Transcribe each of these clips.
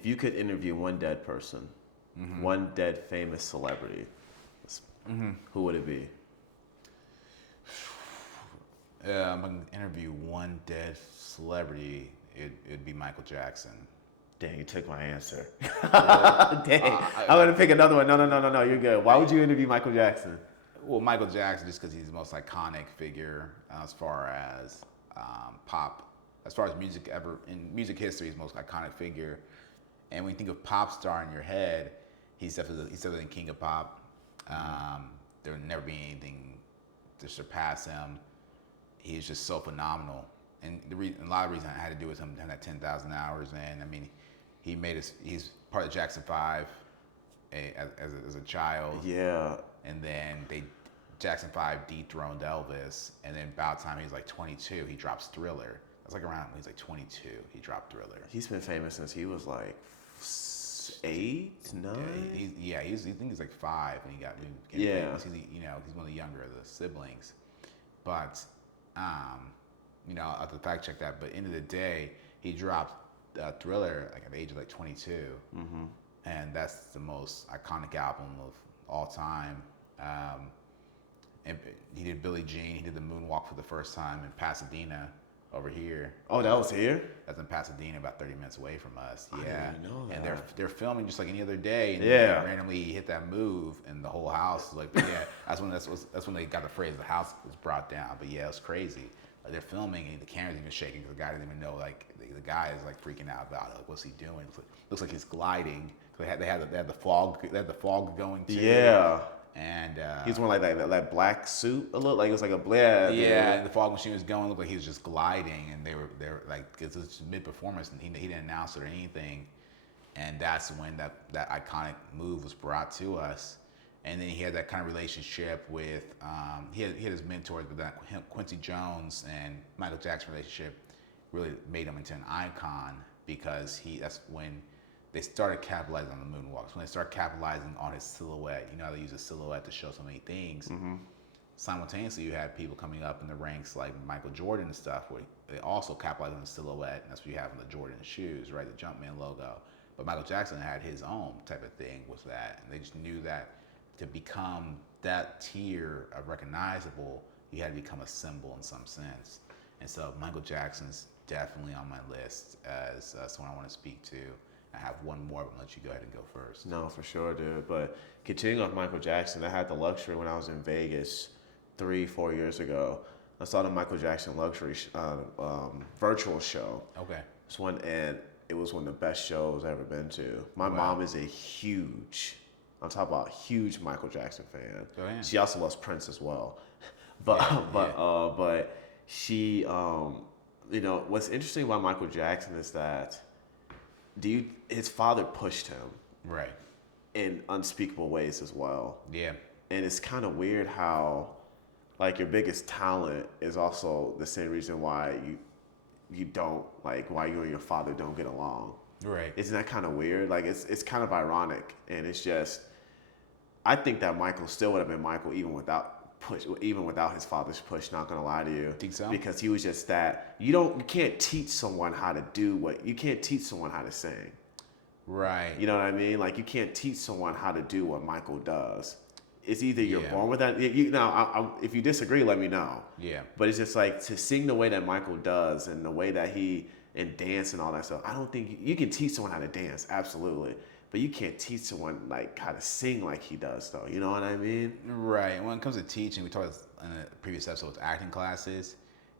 If you could interview one dead person, one dead famous celebrity, who would it be? I'm gonna interview one dead celebrity. It'd be Michael Jackson. Dang, you took my answer. Dang. Uh, I'm going to pick another one. No. You're good. Why would you interview Michael Jackson? Well, Michael Jackson, just because he's the most iconic figure as far as pop, as far as music ever in music history, he's the most iconic figure. And when you think of pop star in your head, he's definitely king of pop. There will never be anything to surpass him. He's just so phenomenal. And a lot of the reason I had to do with him having that 10,000 hours. And I mean, he's part of Jackson 5 as a child. Yeah. And then Jackson 5 dethroned Elvis. And then about the time he was like 22, he drops Thriller. That's like around when he's like 22, he dropped Thriller. He's been famous since he was like 8, 9. I think he's like 5 when he got Yeah. famous. He's one of the younger of the siblings. But I'll have to fact check that. But end of the day, he dropped Thriller like at the age of like 22, and that's the most iconic album of all time. And he did Billie Jean. He did the Moonwalk for the first time in Pasadena, over here. Oh, that was here? That's in Pasadena, about 30 minutes away from us. I Yeah, didn't know that. And they're filming just like any other day. And Yeah. randomly he hit that move, and the whole house was like, yeah. That's when they got the phrase the house was brought down. But yeah, it was crazy. Like they're filming, and the camera's even shaking because the guy didn't even know. Like the guy is like freaking out about it. Like, what's he doing? Looks like he's gliding. They had the fog. They had the fog going too. Yeah. And he was wearing like that black suit. It looked like it was like a blast. Yeah, and the fog machine was going. Looked like he was just gliding, and they were like, because it was mid performance, and he didn't announce it or anything. And that's when that iconic move was brought to us. And then he had that kind of relationship with he had his mentors, but that Quincy Jones and Michael Jackson relationship really made him into an icon, because that's when they started capitalizing on the moonwalks. When they started capitalizing on his silhouette, you know how they use a silhouette to show so many things. Mm-hmm. Simultaneously, you had people coming up in the ranks like Michael Jordan and stuff, where they also capitalized on the silhouette, and that's what you have in the Jordan shoes, right? The Jumpman logo. But Michael Jackson had his own type of thing with that, and they just knew that to become that tier of recognizable, you had to become a symbol in some sense. And so Michael Jackson's definitely on my list as someone I want to speak to. I have one more, but I'm gonna let you go ahead and go first. No, for sure, dude. But continuing with Michael Jackson, I had the luxury when I was in Vegas 3-4 years ago. I saw the Michael Jackson luxury virtual show. Okay. And it was one of the best shows I've ever been to. My mom is a huge Michael Jackson fan. Go ahead. She also loves Prince as well. But she, what's interesting about Michael Jackson is that his father pushed him. Right. In unspeakable ways as well. Yeah. And it's kind of weird how, like, your biggest talent is also the same reason why you don't, like, why you and your father don't get along. Right. Isn't that kind of weird? Like, it's kind of ironic, and it's just, I think that Michael still would have been Michael even without his father's push. Not gonna lie to you. Think so? Because he was just that. You can't teach someone how to you can't teach someone how to sing. Right. You know what I mean? Like, you can't teach someone how to do what Michael does. It's either you're born with that. If you disagree, let me know. Yeah. But it's just like, to sing the way that Michael does, and the way that and dance and all that stuff. I don't think you can teach someone how to dance, absolutely, but you can't teach someone like how to sing like he does, though. You know what I mean? Right. And when it comes to teaching, we talked in a previous episode with acting classes.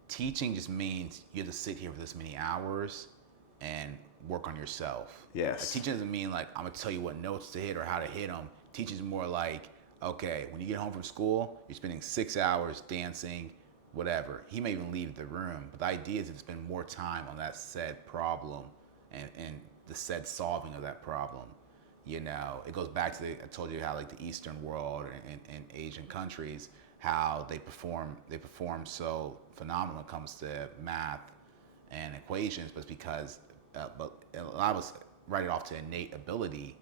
Teaching just means you have to sit here for this many hours and work on yourself. Yes. Like, teaching doesn't mean like I'm gonna tell you what notes to hit or how to hit them. Teaching is more like, okay, when you get home from school, you're spending 6 hours dancing, whatever. He may even leave the room, but the idea is to spend more time on that said problem and the said solving of that problem. You know, it goes back to I told you how, like, the Eastern world and Asian countries, how they perform so phenomenal when it comes to math and equations, but it's because but a lot of us write it off to innate ability.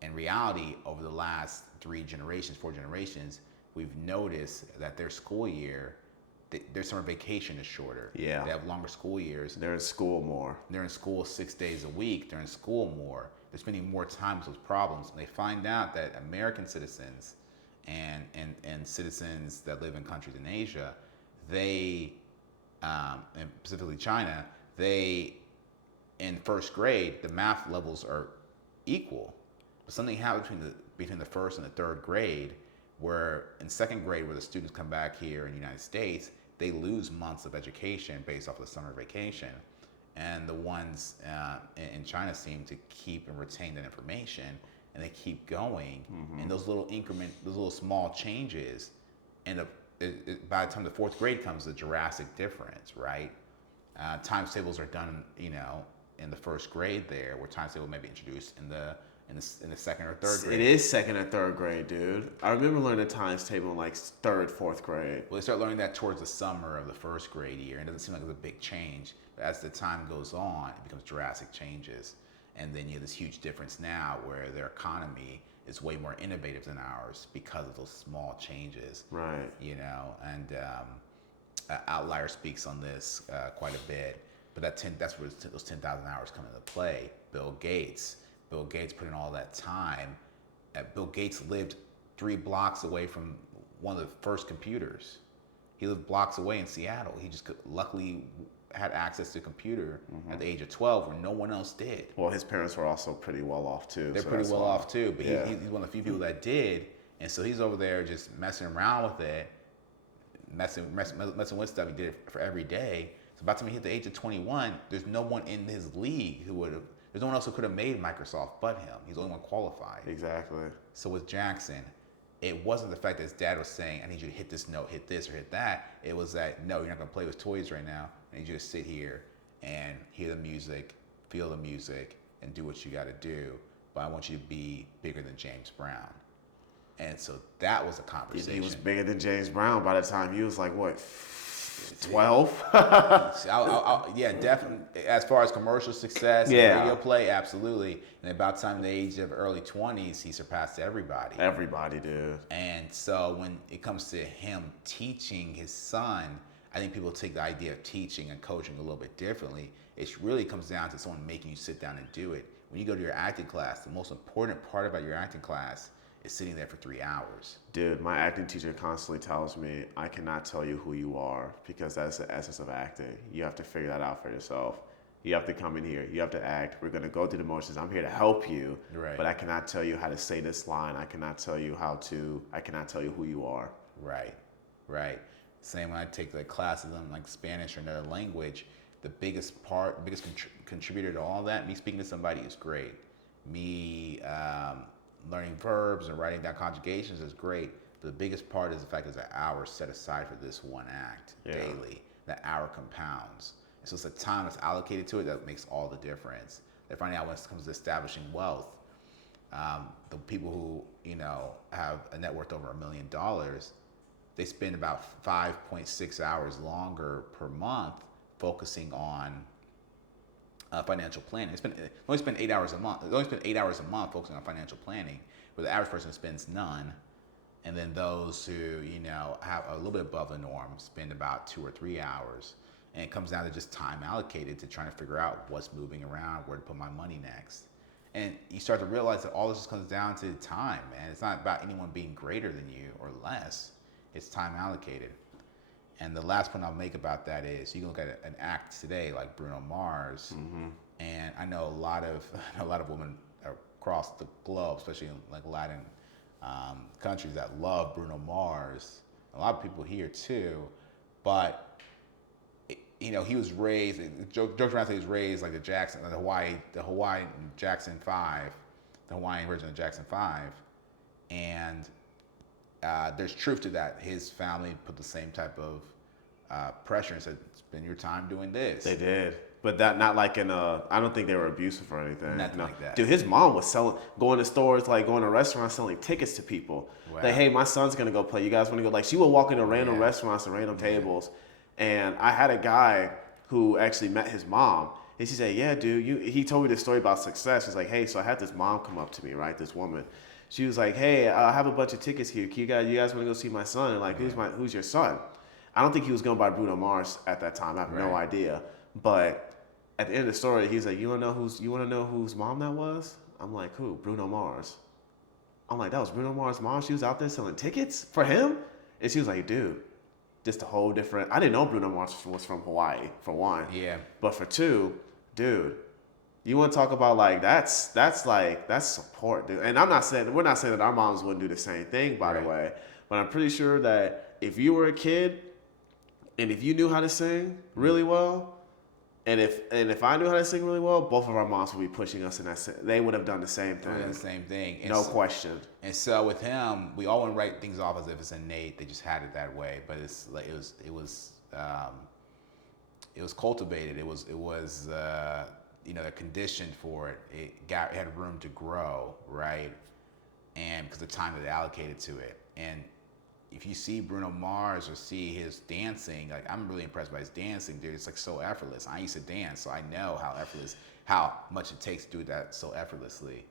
In reality, over the last 4 generations, we've noticed that their school year their summer vacation is shorter. Yeah. They have longer school years. They're in school more. They're in school 6 days a week. They're in school more. They're spending more time with those problems. And they find out that American citizens and citizens that live in countries in Asia, they, and specifically China, they, in first grade, the math levels are equal. But something happened between the first and the third grade, where in second grade, where the students come back here in the United States, they lose months of education based off of the summer vacation. And the ones in China seem to keep and retain that information, and they keep going. And those little those little small changes end up, by the time the fourth grade comes, the drastic difference, right? Times tables are done, in the first grade there, where times table may be introduced in the second or third grade. It is second or third grade, dude. I remember learning the times table in like third, fourth grade. Well, they start learning that towards the summer of the first grade year. And it doesn't seem like it's a big change. But as the time goes on, it becomes drastic changes. And then you have this huge difference now where their economy is way more innovative than ours because of those small changes. Right. And Outlier speaks on this quite a bit. But that's where those 10,000 hours come into play. Bill Gates put in all that time. Bill Gates lived 3 blocks away from one of the first computers. He lived blocks away in Seattle. He just luckily had access to a computer at the age of 12 where no one else did. Well, his parents were also pretty well off too. They're pretty well off too, but he's one of the few people that did. And so he's over there just messing around with it, messing with stuff. He did it for every day. So by the time he hit the age of 21, there's no one in his league there's no one else who could have made Microsoft but him. He's the only one qualified. Exactly. So with Jackson, it wasn't the fact that his dad was saying, I need you to hit this note, hit this or hit that. It was that, no, you're not going to play with toys right now. I need you to sit here and hear the music, feel the music, and do what you got to do. But I want you to be bigger than James Brown. And so that was a conversation. He was bigger than James Brown by the time he was like, what, 12? Yeah, definitely. As far as commercial success and radio play, absolutely. And about the time the age of early 20s, he surpassed everybody. Everybody, dude. And so when it comes to him teaching his son, I think people take the idea of teaching and coaching a little bit differently. It really comes down to someone making you sit down and do it. When you go to your acting class, the most important part about your acting class is sitting there for 3 hours. Dude, my acting teacher constantly tells me, I cannot tell you who you are because that's the essence of acting. You have to figure that out for yourself. You have to come in here. You have to act. We're going to go through the motions. I'm here to help you, right. But I cannot tell you how to say this line. I cannot tell you who you are. Right. Same when I take like classes on like Spanish or another language, the biggest contributor to all that, me speaking to somebody is great. Me learning verbs and writing down conjugations is great. But the biggest part is the fact there's an hour set aside for this one act daily. That hour compounds. And so it's the time that's allocated to it that makes all the difference. They're finding out when it comes to establishing wealth, the people who have a net worth over $1 million, they spend about 5.6 hours longer per month focusing on financial planning. They only spend 8 hours a month. They only spend 8 hours a month focusing on financial planning, where the average person spends none. And then those who have a little bit above the norm spend about 2 or 3 hours. And it comes down to just time allocated to trying to figure out what's moving around, where to put my money next. And you start to realize that all this just comes down to time, man. It's not about anyone being greater than you or less. It's time allocated. And the last point I'll make about that is you can look at an act today like Bruno Mars, and I know a lot of women across the globe, especially in like Latin countries, that love Bruno Mars. A lot of people here too, but he was raised. Jokes around, he was raised like the Hawaiian Jackson 5, the Hawaiian version of Jackson 5, and there's truth to that. His family put the same type of pressure and said, "Spend your time doing this." They did, but that not like in a. I don't think they were abusive or anything. Nothing like that. Dude, his mom was going to stores, like going to restaurants, selling tickets to people. Wow. Like, hey, my son's gonna go play. You guys want to go? Like, she would walk into random restaurants and random tables. And I had a guy who actually met his mom, and she said, "Yeah, dude." He told me this story about success. He's like, "Hey, so I had this mom come up to me, right? This woman. She was like, "Hey, I have a bunch of tickets here. You guys want to go see my son?" And like, who's your son? I don't think he was going by Bruno Mars at that time. I have no idea. But at the end of the story, he's like, you want to know whose mom that was? I'm like, who? Bruno Mars. I'm like, that was Bruno Mars' mom. She was out there selling tickets for him? And she was like, dude, just a whole different. I didn't know Bruno Mars was from Hawaii, for one. Yeah. But for two, dude, you want to talk about like that's support, dude. And we're not saying that our moms wouldn't do the same thing, by the way. But I'm pretty sure that if you were a kid and if you knew how to sing really well, and if I knew how to sing really well, both of our moms would be pushing us in that. They would have done the same thing. The same thing. No question. And so with him, we all want to write things off as if it's innate. They just had it that way. But it's like it was cultivated. It was they're conditioned for it. It had room to grow, right? And because the time that they allocated to it. And if you see Bruno Mars or see his dancing, like I'm really impressed by his dancing, dude. It's like so effortless. I used to dance, so I know how much it takes to do that so effortlessly.